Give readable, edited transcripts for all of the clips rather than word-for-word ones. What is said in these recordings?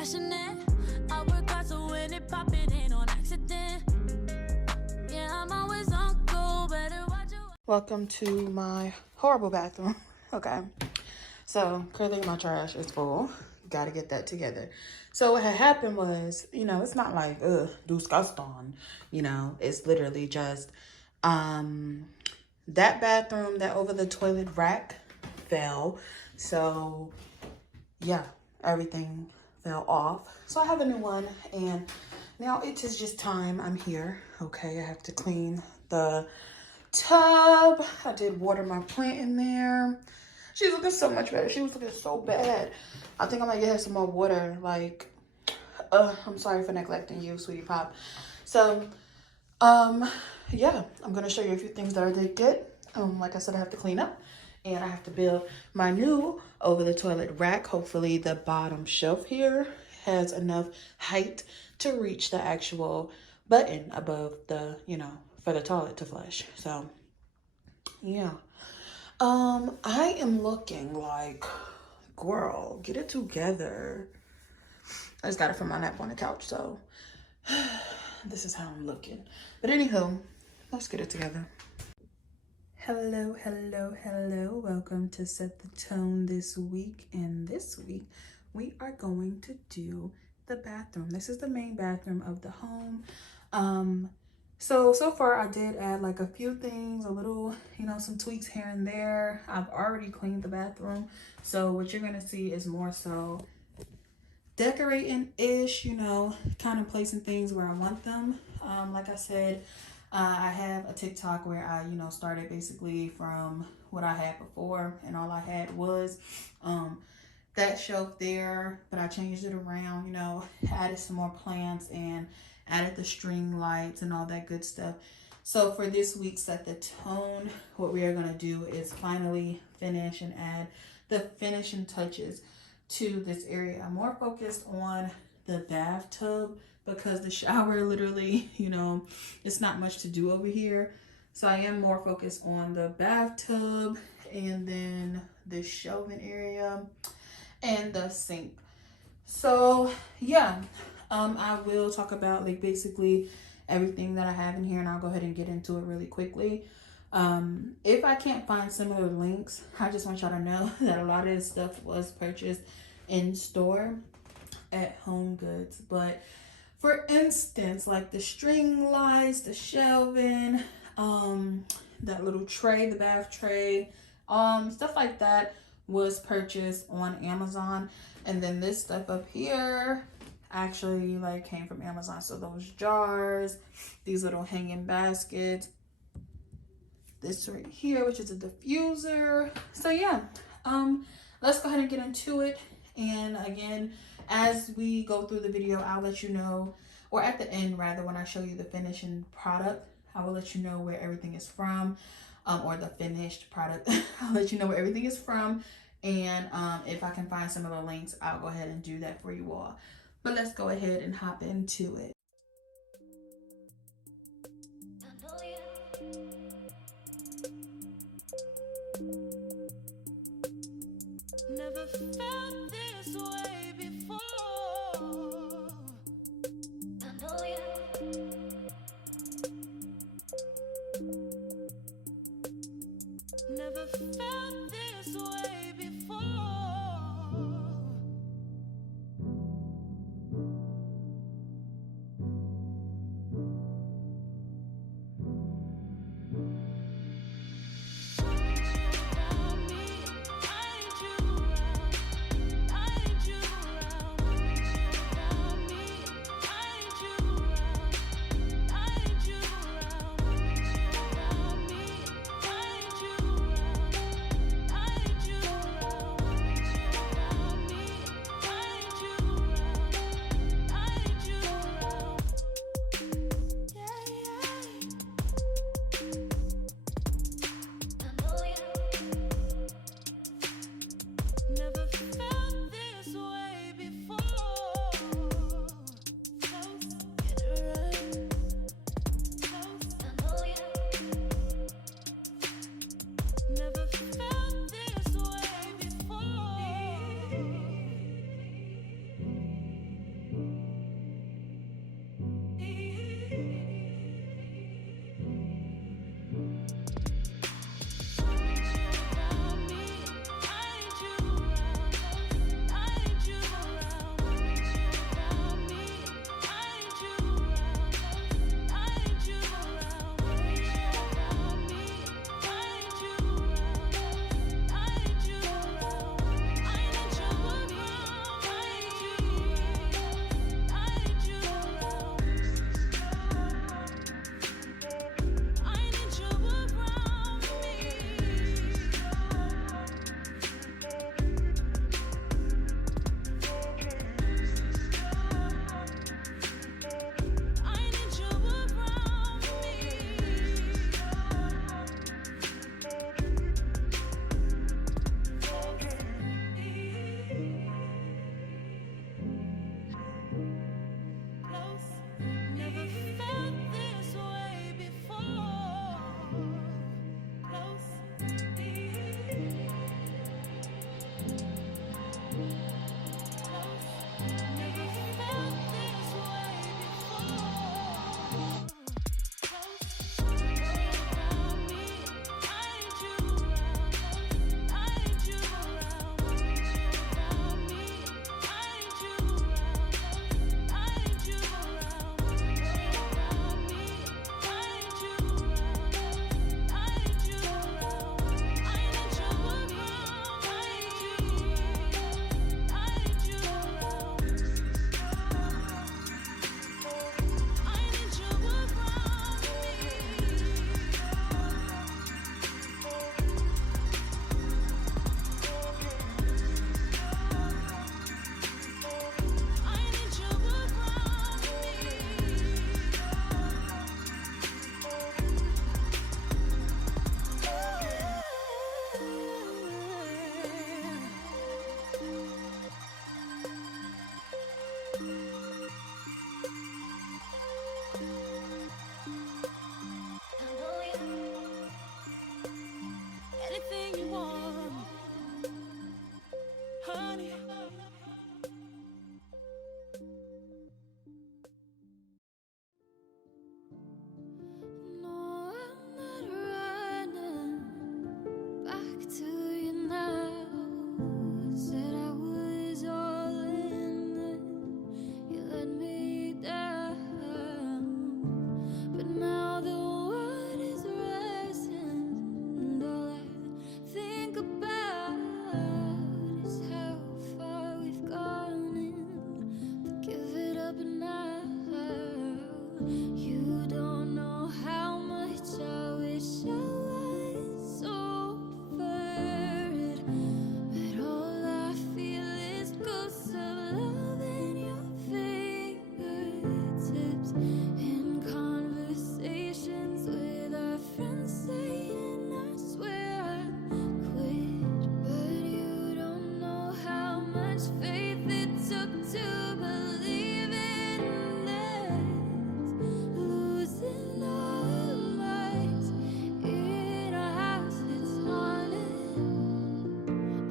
passionate. I work hard so when it pop, it ain't on accident. Yeah, I'm always on go, better watch you. Welcome to my horrible bathroom. Okay, so currently my trash is full. Gotta get that together. So what had happened was, it's not like disgusting, it's literally just that bathroom, that over the toilet rack fell. So yeah, everything fell off. So I have a new one, and now it is just time. I'm here. Okay, I have to clean the tub. I did water my plant in there. She's looking so much better. She was looking so bad. I think I'm gonna get her some more water. Like, I'm sorry for neglecting you, sweetie pop. So, yeah, I'm gonna show you a few things that I did get. Like I said, I have to clean up, and I have to build my new over the toilet rack. Hopefully the bottom shelf here has enough height to reach the actual button above the, for the toilet to flush. So yeah, I am looking like, girl, get it together. I just got it from my nap on the couch, so this is how I'm looking. But anywho, let's get it together. Hello, hello, hello. Welcome to Set the Tone this week. And this week, we are going to do the bathroom. This is the main bathroom of the home. So far I did add like a few things, a little, some tweaks here and there. I've already cleaned the bathroom. So what you're gonna see is more so decorating-ish, kind of placing things where I want them. Like I said, I have a TikTok where I, started basically from what I had before, and all I had was that shelf there, but I changed it around, added some more plants and added the string lights and all that good stuff. So for this week, Set the Tone, what we are going to do is finally finish and add the finishing touches to this area. I'm more focused on the bathtub because the shower literally, it's not much to do over here. So I am more focused on the bathtub and then the shelving area and the sink. So yeah, I will talk about like basically everything that I have in here, and I'll go ahead and get into it really quickly. If I can't find similar links, I just want y'all to know that a lot of this stuff was purchased in store at Home Goods. But for instance, like the string lights, the shelving, that little tray, the bath tray, stuff like that was purchased on Amazon. And then this stuff up here actually like came from Amazon. So those jars, these little hanging baskets, this right here, which is a diffuser. So yeah, let's go ahead and get into it. And again, as we go through the video, I'll let you know, or at the end rather, when I show you the finishing product, I will let you know where everything is from, or the finished product. I'll let you know where everything is from. And if I can find some of the links, I'll go ahead and do that for you all. But let's go ahead and hop into it. Never felt this way before. I know you. Never felt this way before. much faith it took to believe in this. Losing our minds in a house that's haunted.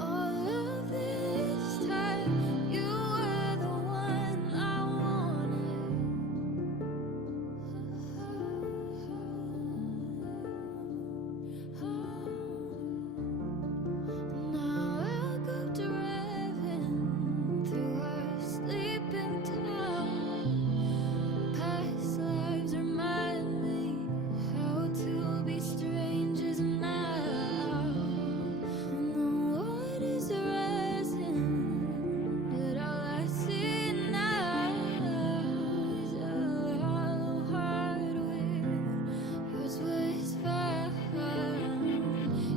All of this time, you were the one I wanted. Now I'll go driving through our sleeping town. Past lives remind me how to be strangers now. And the water's rising, but all I see now is a hollow heart where yours was found.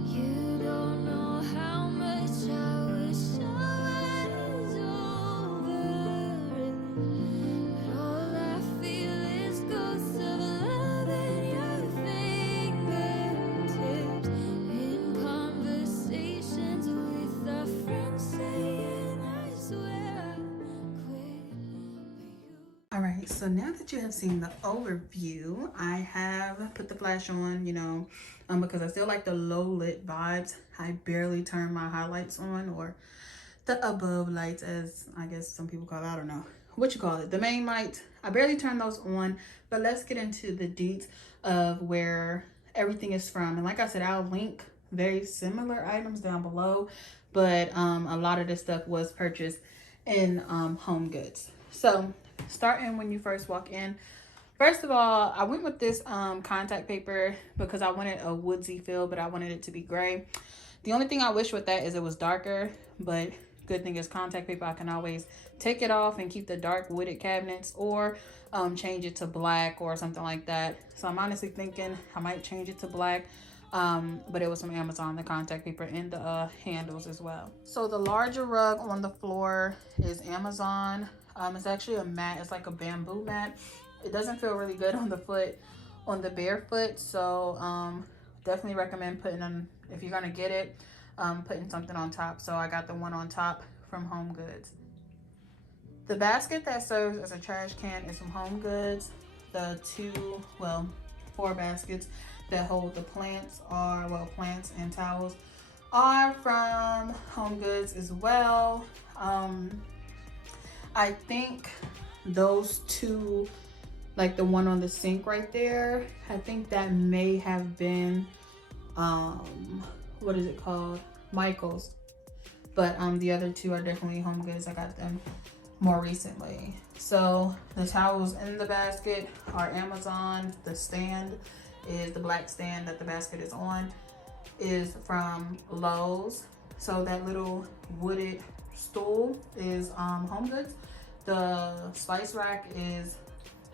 You don't know how much I wish I was over it, but all I feel is ghosts of love in your fingertips, in conversations with our friends saying I swear I quit, but you. All right, so now that you have seen the overview, I have put the flash on, because I still like the low lit vibes. I barely turn my highlights on, or the above lights, as I guess some people call it. I don't know what you call it. The main lights, I barely turn those on. But let's get into the deets of where everything is from. And like I said, I'll link very similar items down below, but a lot of this stuff was purchased in Home Goods. So starting when you first walk in, first of all, I went with this contact paper because I wanted a woodsy feel, but I wanted it to be gray. The only thing I wish with that is it was darker, but good thing is contact paper. I can always take it off and keep the dark wooded cabinets, or change it to black or something like that. So I'm honestly thinking I might change it to black. But it was from Amazon, the contact paper and the handles as well. So the larger rug on the floor is Amazon. It's actually a mat. It's like a bamboo mat. It doesn't feel really good on the foot, on the bare foot. So definitely recommend putting on, if you're gonna get it, putting something on top. So I got the one on top from Home Goods. The basket that serves as a trash can is from Home Goods. The four baskets that hold the plants plants and towels are from Home Goods as well. I think those two, like the one on the sink right there, I think that may have been what is it called, Michael's. But the other two are definitely Home Goods. I got them more recently. So the towels in the basket are Amazon. The stand is the black stand that the basket is on, is from Lowe's. So that little wooded stool is Home Goods. The spice rack is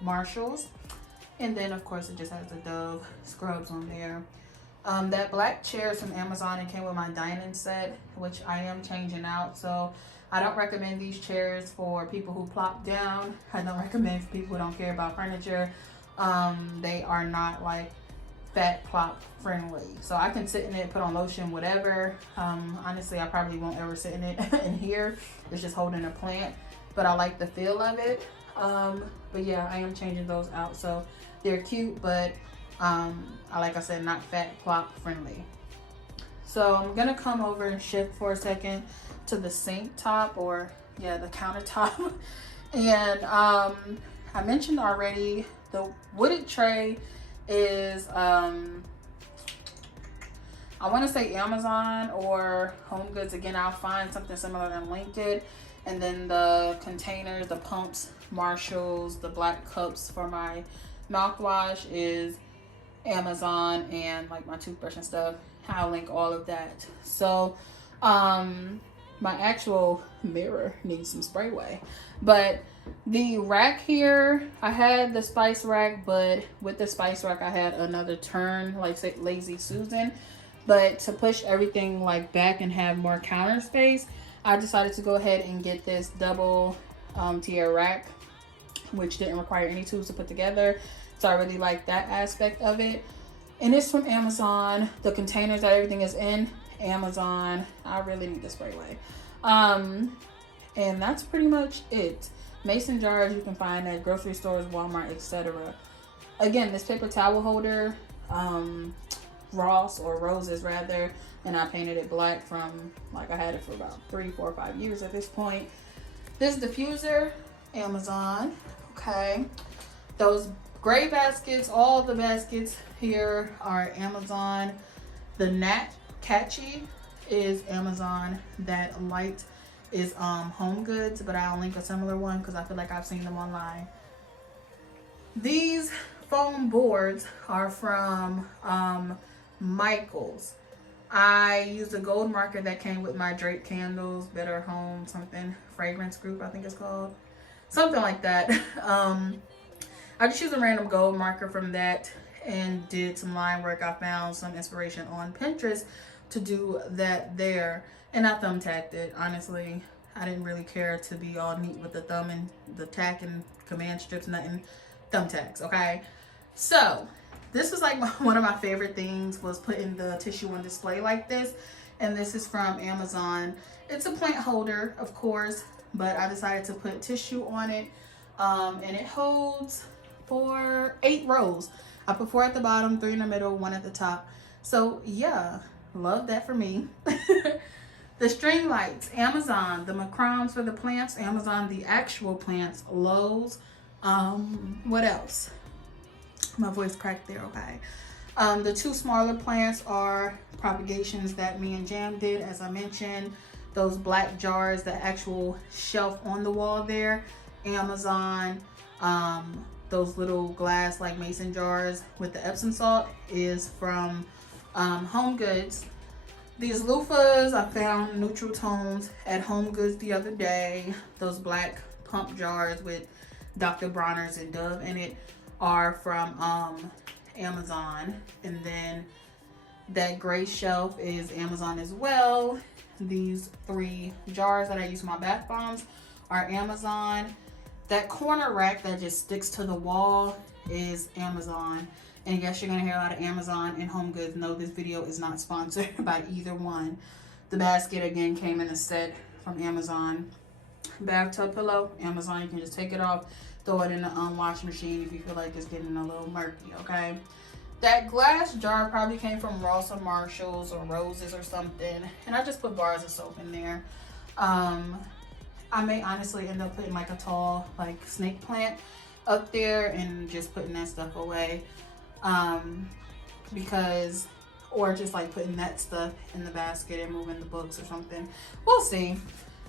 Marshall's, and then of course it just has the Dove scrubs on there. That black chair is from Amazon. It came with my dining set, which I am changing out. So I don't recommend these chairs for people who plop down. I don't recommend for people who don't care about furniture. They are not like fat plop friendly. So I can sit in it, put on lotion, whatever. Honestly, I probably won't ever sit in it in here. It's just holding a plant, but I like the feel of it. But yeah, I am changing those out. So they're cute, but like I said, not fat plop friendly. So I'm gonna come over and shift for a second to the sink top, or the countertop. And I mentioned already, the wooded tray is I want to say Amazon or Home Goods. Again, I'll find something similar and link it. And then the containers, the pumps, Marshalls, the black cups for my mouthwash is Amazon, and like my toothbrush and stuff, I'll link all of that. So my actual mirror needs some sprayway, but the rack here, I had the spice rack, but with the spice rack I had another turn, like say Lazy Susan. But to push everything like back and have more counter space, I decided to go ahead and get this double tier rack, which didn't require any tools to put together. So I really like that aspect of it. And it's from Amazon. The containers that everything is in, Amazon. I really need the sprayway. And that's pretty much it. Mason jars you can find at grocery stores, Walmart, etc. Again, this paper towel holder, Ross or Roses rather, and I painted it black from, like, I had it for about 3, 4, 5 years at this point. This diffuser, Amazon. Okay, those gray baskets, all the baskets here are Amazon. The Nat Catchy is Amazon. That light is Home Goods, but I'll link a similar one because I feel like I've seen them online. These foam boards are from Michaels. I used a gold marker that came with my Drake candles, Better Home something, fragrance group I think it's called, something like that. I just used a random gold marker from that and did some line work. I found some inspiration on Pinterest to do that there, and I thumbtacked it. Honestly, I didn't really care to be all neat with the thumb and the tack and command strips, nothing. Thumbtacks, okay? So this is like one of my favorite things, was putting the tissue on display like this, and this is from Amazon. It's a plant holder, of course, but I decided to put tissue on it, and it holds for 8 rows. I put 4 at the bottom, 3 in the middle, 1 at the top. So yeah, love that for me. The string lights, Amazon. The macrons for the plants, Amazon. The actual plants, Lowe's. What else? My voice cracked there, okay. The 2 smaller plants are propagations that me and Jam did, as I mentioned. Those black jars, the actual shelf on the wall there, Amazon. Those little glass like mason jars with the Epsom salt is from Home Goods. These loofahs I found neutral tones at Home Goods the other day. Those black pump jars with Dr. Bronner's and Dove in it are from Amazon. And then that gray shelf is Amazon as well. These 3 jars that I use for my bath bombs are Amazon. That corner rack that just sticks to the wall is Amazon. And yes, you're gonna hear a lot of Amazon and Home Goods. No, this video is not sponsored by either one. The basket again came in a set from Amazon. Bathtub pillow, Amazon. You can just take it off, throw it in the washing machine if you feel like it's getting a little murky, okay? That glass jar probably came from Ross or Marshalls or Roses or something. And I just put bars of soap in there. I may honestly end up putting like a tall like snake plant up there and just putting that stuff away. Because, or just like putting that stuff in the basket and moving the books or something. We'll see.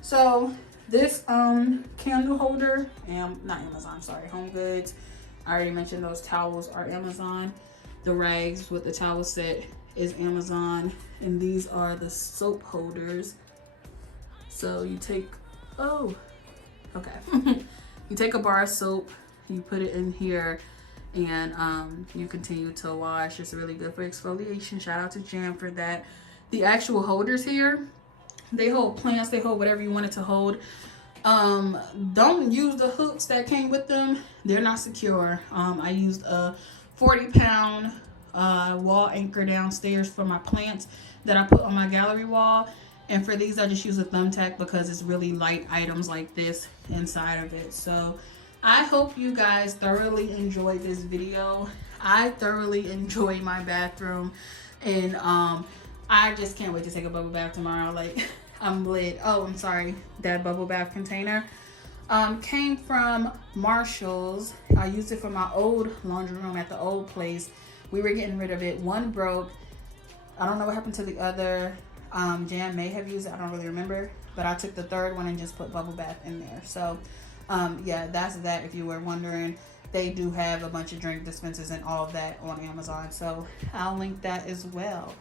So this candle holder, not Amazon, sorry, Home Goods. I already mentioned those towels are Amazon. The rags with the towel set is Amazon. And these are the soap holders. So you take, oh, okay. You take a bar of soap, you put it in here, and you continue to wash. It's really good for exfoliation. Shout out to Jam for that. The actual holders here, they hold plants, they hold whatever you want it to hold. Don't use the hooks that came with them. They're not secure. I used a 40-pound wall anchor downstairs for my plants that I put on my gallery wall. And for these, I just use a thumbtack because it's really light items like this inside of it. So I hope you guys thoroughly enjoyed this video. I thoroughly enjoyed my bathroom, and I just can't wait to take a bubble bath tomorrow. Like, I'm lit. Oh, I'm sorry. That bubble bath container came from Marshalls. I used it for my old laundry room at the old place. We were getting rid of it. One broke. I don't know what happened to the other. Jan may have used it. I don't really remember. But I took the 3rd one and just put bubble bath in there. So yeah, that's that. If you were wondering, they do have a bunch of drink dispensers and all of that on Amazon. So I'll link that as well.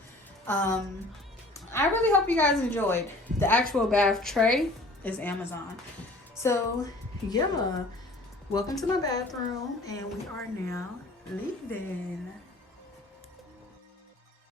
I really hope you guys enjoyed. The actual bath tray is Amazon. So yeah, welcome to my bathroom, and we are now leaving.